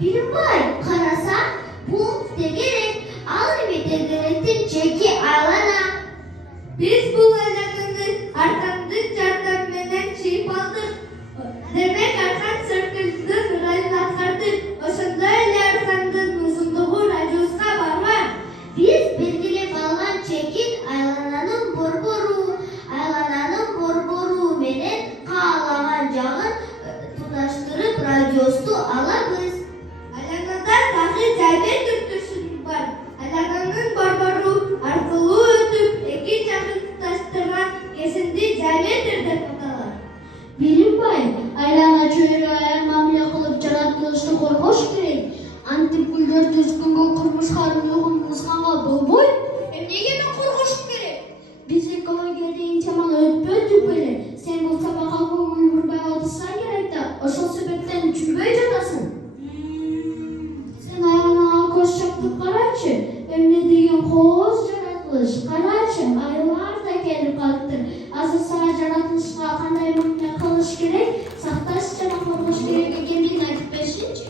Bilmay, karasa, bu tegerek, alimi tegerektin çeki alana. Biz bu alanını arkamdık çarpmeden çiğip aldık. Demek arkan sırkıldı sırayla akardık. Osunda öyle arkandın uzunluğu radyoska var. Biz bilgili falan çekin aylananın burboru. Aylananın burboru menen kağlagan jağın tunaştırıp radyostu alabız. Alanada tağı cayber dürtüsün var. Alananın burboru arkalı ötüp iki jağın tutaştıran kesindi cayberdir de katalar. Bilinbay, aylana çöğürü ayarmamla kılıp jaratılışты korgoş керек. Antip gülдөр түзгөнгө курмуш карындыгын кызганга болбойт. Эмнеге мен коргошум керек? Биз экология деген теманы өтпөдүк беле. Сен бул сабакка көңүл бурбай отурсаң керек да, ошол себептен түшүнбөй жатасың. Сен аягына көз чаптып карачы. Эмне деген кооз жаратылыш. Карачы, айлар да келип калыптыр. Азыр сага жаратылышка кандай мамиле кылыш керек, сакташ жана коргош керек экендигин айтып беришинчи.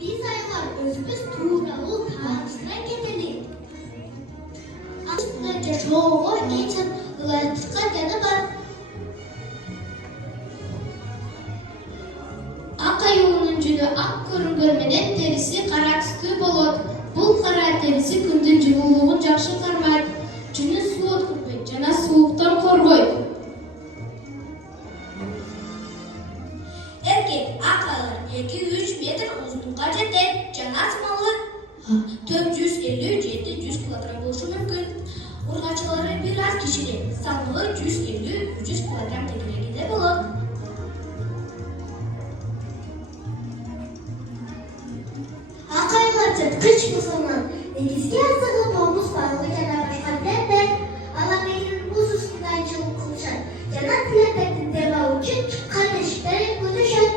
Biz aylar özümüz tuğralı tarihine gidelim. Aslında çoğu için ılatıka yanı var. Ак аюунун жүнү ак көрүнгөн менен терisi кара түстүү болот. Бул кара терisi күндүн жылуулугун жакшы кармайт. Жүнү суу өткөрбөйт жана сууктан коргойт. Erkek akalar 2-3 метр uzunluğa жетет. Жана смалы 450-700 килограмм болушу мүмкүн. Ургачылары бир аз кичирээк. Салмагы 150-300 килограмм тегерегинде болот. Ак aylar жырткыч мусулман. Негизги азыгы томуз балыгы жана башка бирлер. Алар элдин буз устунда чыгып кылышат. Жана тилердердин дебау үчүн чыккан эшиктерин күтүшөт.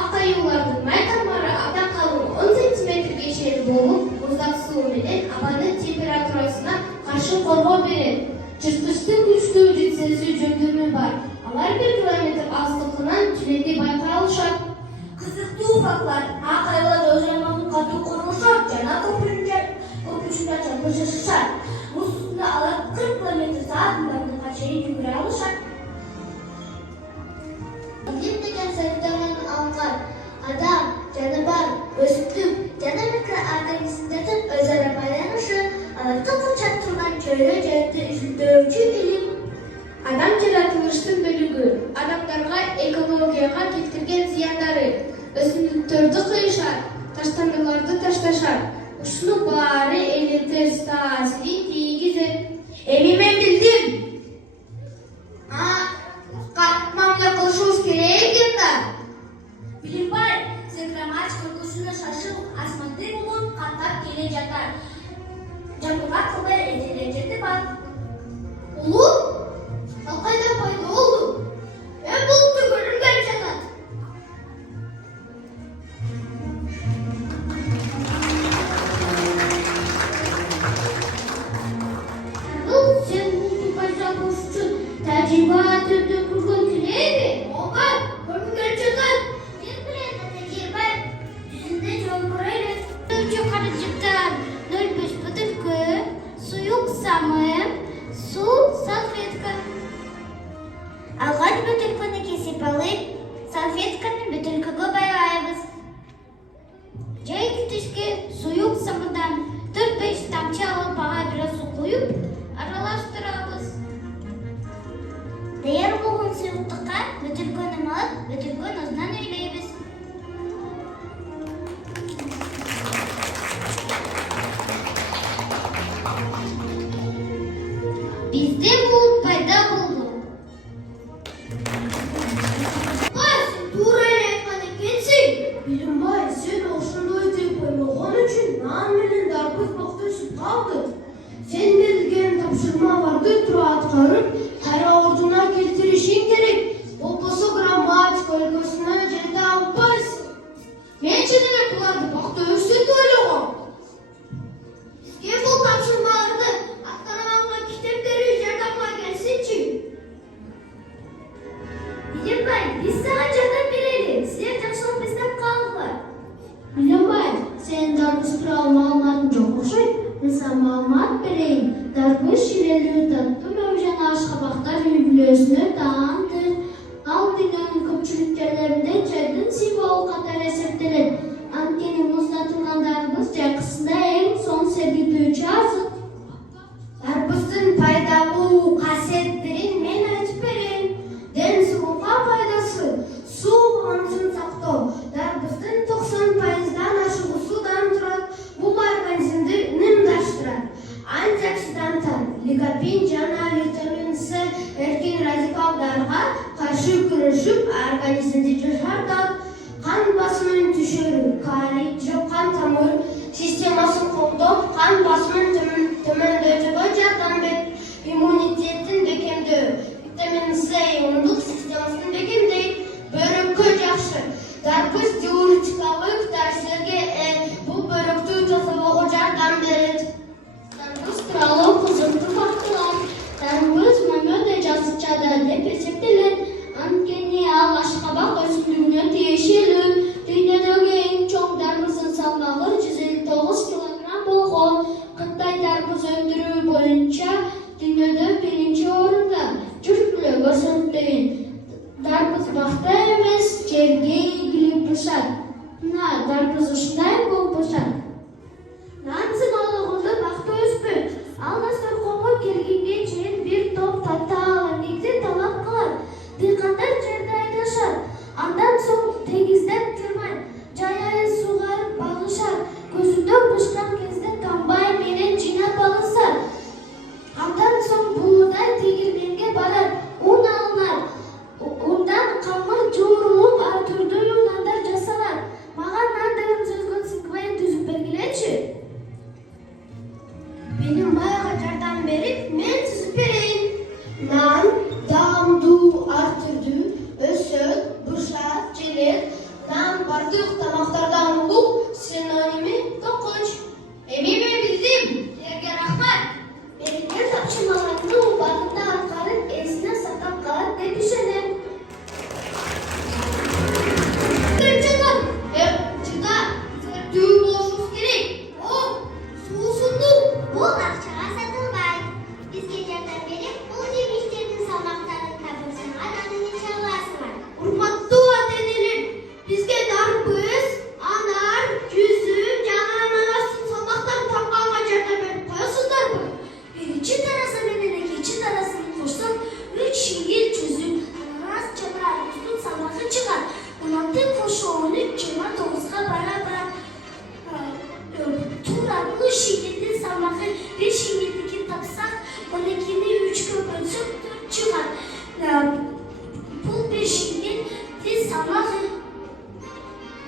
Ак аюулардын май тармары абдан калың 10 сантиметрге чейин болуп, муздак суу менен абанын температурасына каршы коргоо берет. Жырткычтын күчтүү жеткизүү жөндөмү бар. Алар 1 километр азлыгынан түнөкти байкай алышат. Кызыктуу фактlar. Ак aylar өз аймагын катуу коргошот жана көпүрчүндө чалышышат. Муз устунда алар 40 км/саат ылдамдыкка чейин жүгүрө алышат. Билим деген заттардан алынган адам, жаныбар, өсүмдүк жана микроорганизмдердин өз ара байланышы аларды курчап турган чөйрө жаатты изилдөөчү илим. Адам жаратылыштын бөлүгү. Адамдарга экологияга келтирген зыяндары. Өсүмдүктөрдү кыйышат, таштандыларды ташташат. Ушунун баары эле терс таасирин тийгизет. Эми мен билдим. Мамиле кылышыбыз керек экен да. Билимбай, сен грамматика көзүнө шашылып, асманды болуп каттап келе жатар. Жамылга кылбай этеле жети бар. Улуу? Ал кайда пайда болду? Мен булту көрүнгөн жанат. Бул сен булту пайда болуш үчүн тажрыйба түрдө көргөн келеби? Ооба, көрүнгөн жанат. Мен билем тажрыйба жүзүндө жол көрөлү. Ölçü karıcıktan 0,5 butulka, suyuk samım, su salfetка. Алгач бөтөлкөнү кесип алып, салфетканы бөтөлкөгө байлайбыз. Жай күтүшкө суюк самыдан 4-5 тамчы алып ага бир аз суу куюп, аралаштырабыз. Даяр болгон суюктукка бөтөлкөнү малып, бөтөлкөнүн озунан үйлөйбүз. Бизде бул пайда болду. Туура эле айткан экенсиң. Билимбай, сен ошондой деп ойлогон үчүн нан менен дарбыз бакташып калдык. Сен берилген тапшырмаларды туура аткарып, кайра ордуна келтиришиң керек. Болбосо грамматика өлкөсүнө жете албайсың. Мен ченелеп буларды бакта өсөт деп ойлогом. Бизге бул тапшырмаларды аткарганга китептери жардамга келсинчи. Билимбай, биз сага жардам берели. Сен маалымат берейин. Дарбыз ширелүү таттуу жана ашкабактар үй-бүлөсүнө таандыр. Ал дүйнөнүн көпчүлүк жерлеринде чайдын символу катары эсептелет. Анткени муздатылган дарбыз жакысында эң сонун сергитүүчү азык. Дарбыздын пайдалуу касиеттерин мен айтып берейин. Ден соолукка пайдасы: суу балансын сактоо. Дарбыздын 90%дан ашыгуу суудан турат. Бул организмди нымдаштырат. Антиоксиданттар, ликопин жана витамин С эркин радикалдарга каршы күрөшүп, организмди жашартат. Кан басымын түшүрүү, калий, кан тамыр системасын колдоп, кан басымын төмөндөтүүгө жардам берет. Иммунитеттин бекемдөө, витамин С иммундук системасын бекемдейт. Бөйрөккө жакшы. Дарбыз диуретикалык таасирге бул бөйрөктү тазалоого жардам берет. Дарбыз тууралуу кызыктуу фактылар. Дарбыз мөмөдөй жасычада деп эсептелет. Анткени ал ашкабак өсүмдүгүнө тиешелүү. Дүйнөдөгү эң чоң дарбыздын салмагы 159 килограмм болгон. Кытай дарбыз өндүрүү боюнча дүйнөдө биринчи орунда. Жүргүлө көрсөтпөйүн. Дарбыз бакта эмес, жерге ийгилип бышат. Мына дарбыз ушундай болуп бышат. Нан сыналганда бакта өспөйт. Ал дасторконго келгенге чейин бир топ татаалыңды талап кылат. Дыйкандар жерде айдашат. Андан соң теңизден тырмай, жайайы сугарып багышат. Көзүндөн бышкан кезде комбайн менен жыйнап алышат. Андан соң буудай тегирменге барат, un алынат. Ундан камыр жуурулуп, ар түрдүү нандар жасалат. Мага нан деген сөзгө сынгбай түзүп бергилечи. Менин байга жардам берип, мен түзүп берейин. Нан, даамдуу, ар түрдүү, өсөт, бышат, желек. Нан бардык тамактардан улук синоними токоч. Эми мен билдим. Силерге рахмат. Берилген тапшырмаларды убагында аткарып, эсине сактап калат деп ишенем. Чыда, силер болушубуз керек. О, суусундук. Бул акчага сатылбайт. Бизге жардам берип, бул жемиштердин салмактарын табылсаңар, аны нече аласыңар? Урматтуу ата-энелер, бизге дарбыз, анар, жүзүм жана ананастын салмактарын тапканга жардам берип коесуздарбы? Биринчи тараса менен экинчи тарасын кошсок, 3 шиңил жүзүм, ананас жана арбуздун салмагы чыгат. Мынантын кошууну 29га барабар. Туура бул шиңилдин салмагы 1 шиңилдики тапсак, 12-ни 3-кө бөлсөк 4 чыгат. Бул 1 шиңилдин салмагы.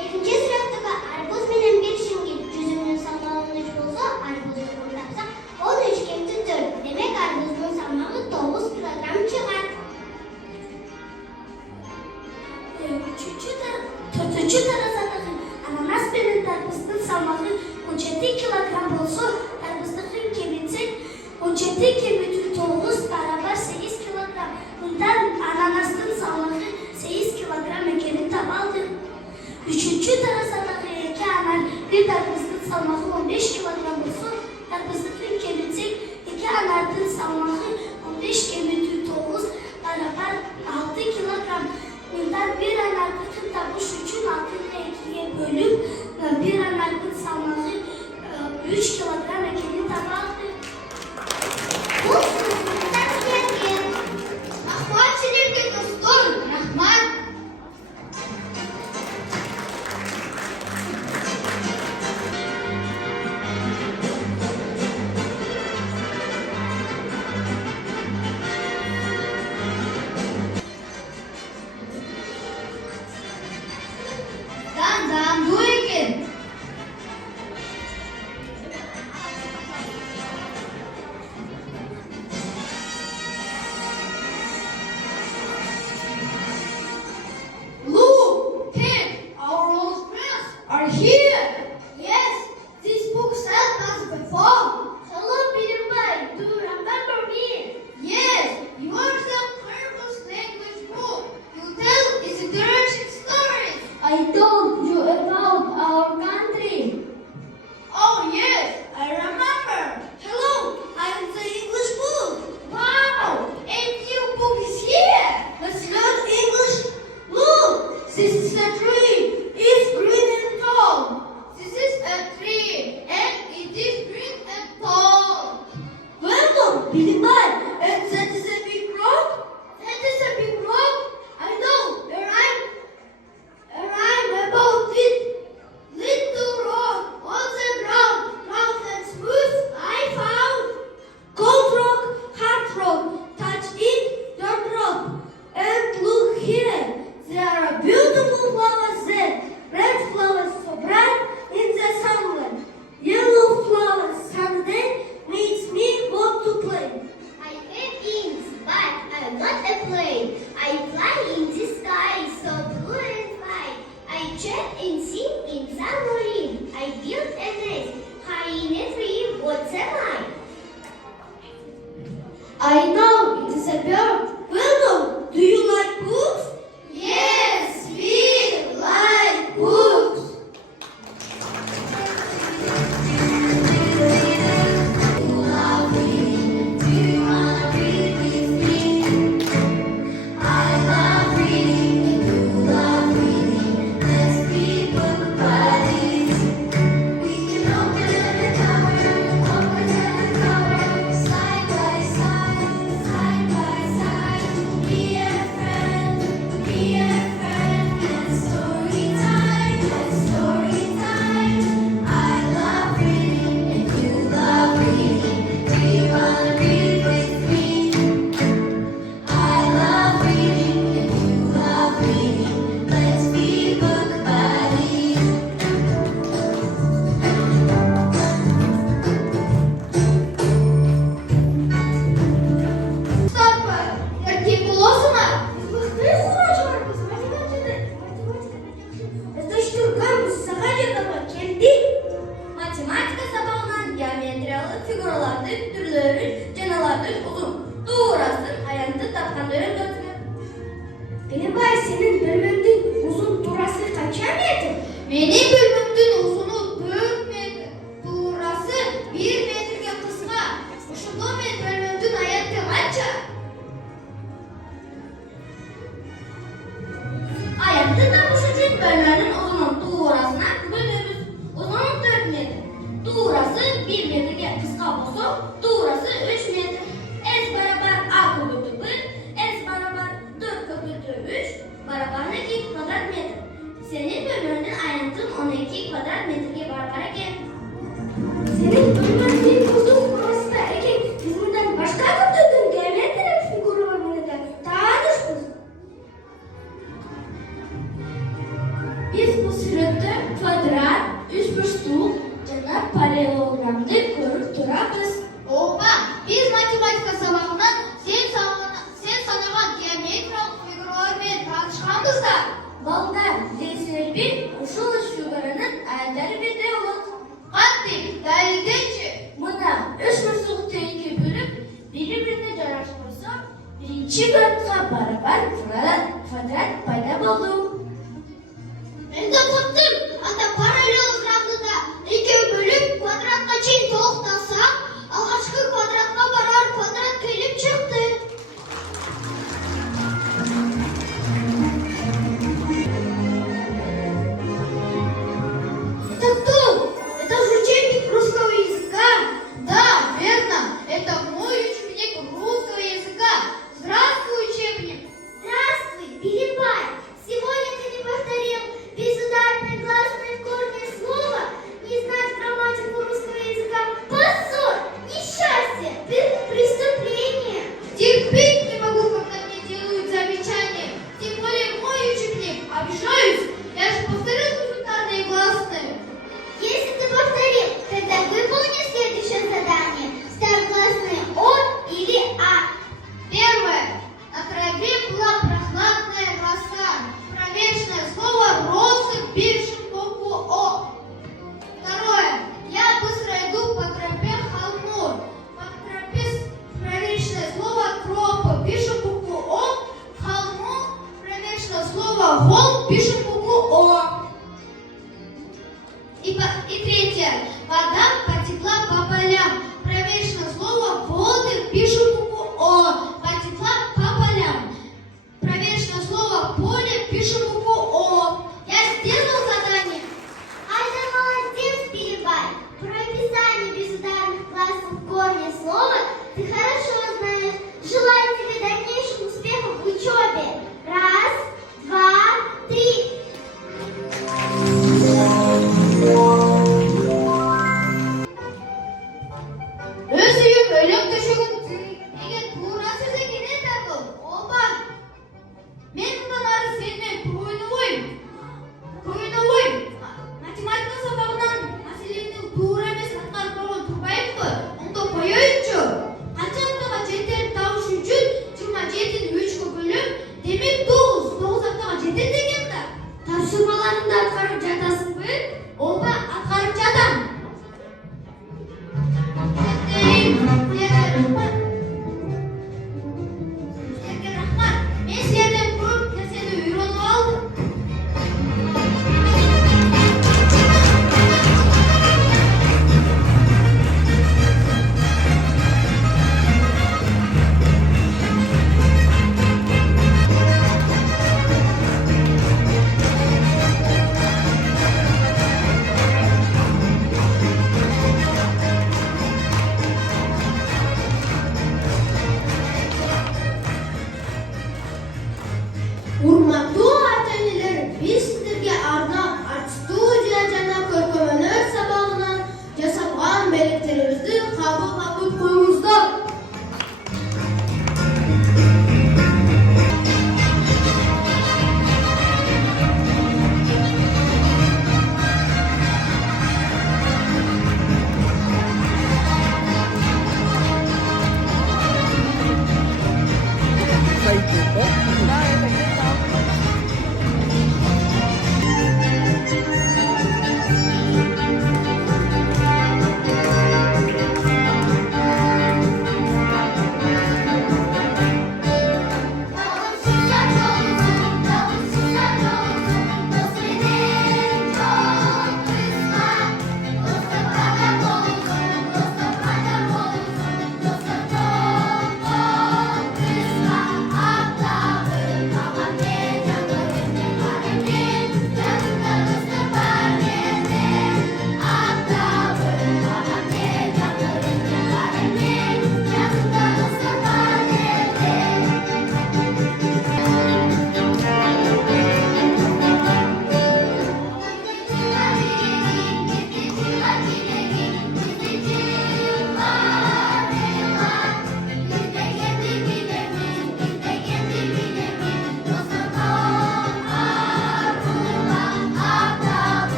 Экинчи сураттагы арбуз менен 1 шиңил жүзүмдүн салмагы 3 болсо, арбуздун тапсак 13 кемти 4. Демек арбуздун салмагы 9 килограмм чыгат. Төртүнчү таразадагы ананас менен дарбыздын салмагы 17 килограмм болсо, дарбыздыкын кемитсек 17 кемитүү 9 барабар 8 килограмм. Мындан ананастын салмагы 8 килограмм экенин таба алдык. Үчүнчү таразадагы эки анар, бир дарбыздын салмагы 15 килограмм болсо, дарбыздыкын кемитсек эки анардын салмагы 15 кемитүү 9 барабар 6 килограмм. Мындан бир анардыкын табыш үчүн 6-ны 2-ге бөлүп, бир анардын салмагы 3 килограмм экенин таба алдык. Бул wanna read with me. I love reading and you love reading. Let's be book buddies. Mustafa, erkek bolosuna. Ne soracağız? Özdeştirganımız Sakarya'da geldi. Matematika sabahından geometriyalı figuralardır, türlerin, canalardır, uzun. Doğrasın, ayağında tapkanların götürür. Benim bay senin bölümünün uzun durası kaça metre? Benim bölümümdün uzunu 4 metre. Durası 1 metrege kıska. Uşunda men bölümümdün hayatı kaça? Ayakta tapış için bölmenin uzunun doğrasına bölürüz. Uzunun 4 metre. Doğrası 1 metrege kıska olsa, doğrası 3 metre. S barabar A köpütü 1, S barabar 4 köpütü 3, barabar 2 kvadrat metre. Senin bölümünün ayantın 12 kvadrat metreye barabar ekan. Senin bölümünün uzun burası da erkek. Biz bundan başka tutudun. Geometri figürü var burada. Daha düşküz. Biz bu sürede kvadrat, üçburçluk, cana paralelogramda görüp durabız. Opa, biz matematika sabahından sen sanagan geometriyalык figuralar bilen tanışkanбыз da. Балдар, десеңер бит, ушул фигуранын айдары бирде болот. Кантип, далилденчи. Мына үч бурчтукты экиге бөлүп, бири-бирине жарашпаса, биринчи квадратка барабар квадрат пайда болду. Мен de таптым. Анда параллелограмды да эки бөлүп квадратка чейин толуктансак, алгачкы квадратка барар квадрат келип чыкты. Это кто? Это же учебник русского языка. Да, верно. Это мой учебник русского языка. Здравствуй, учебник. Здравствуй, Перебай.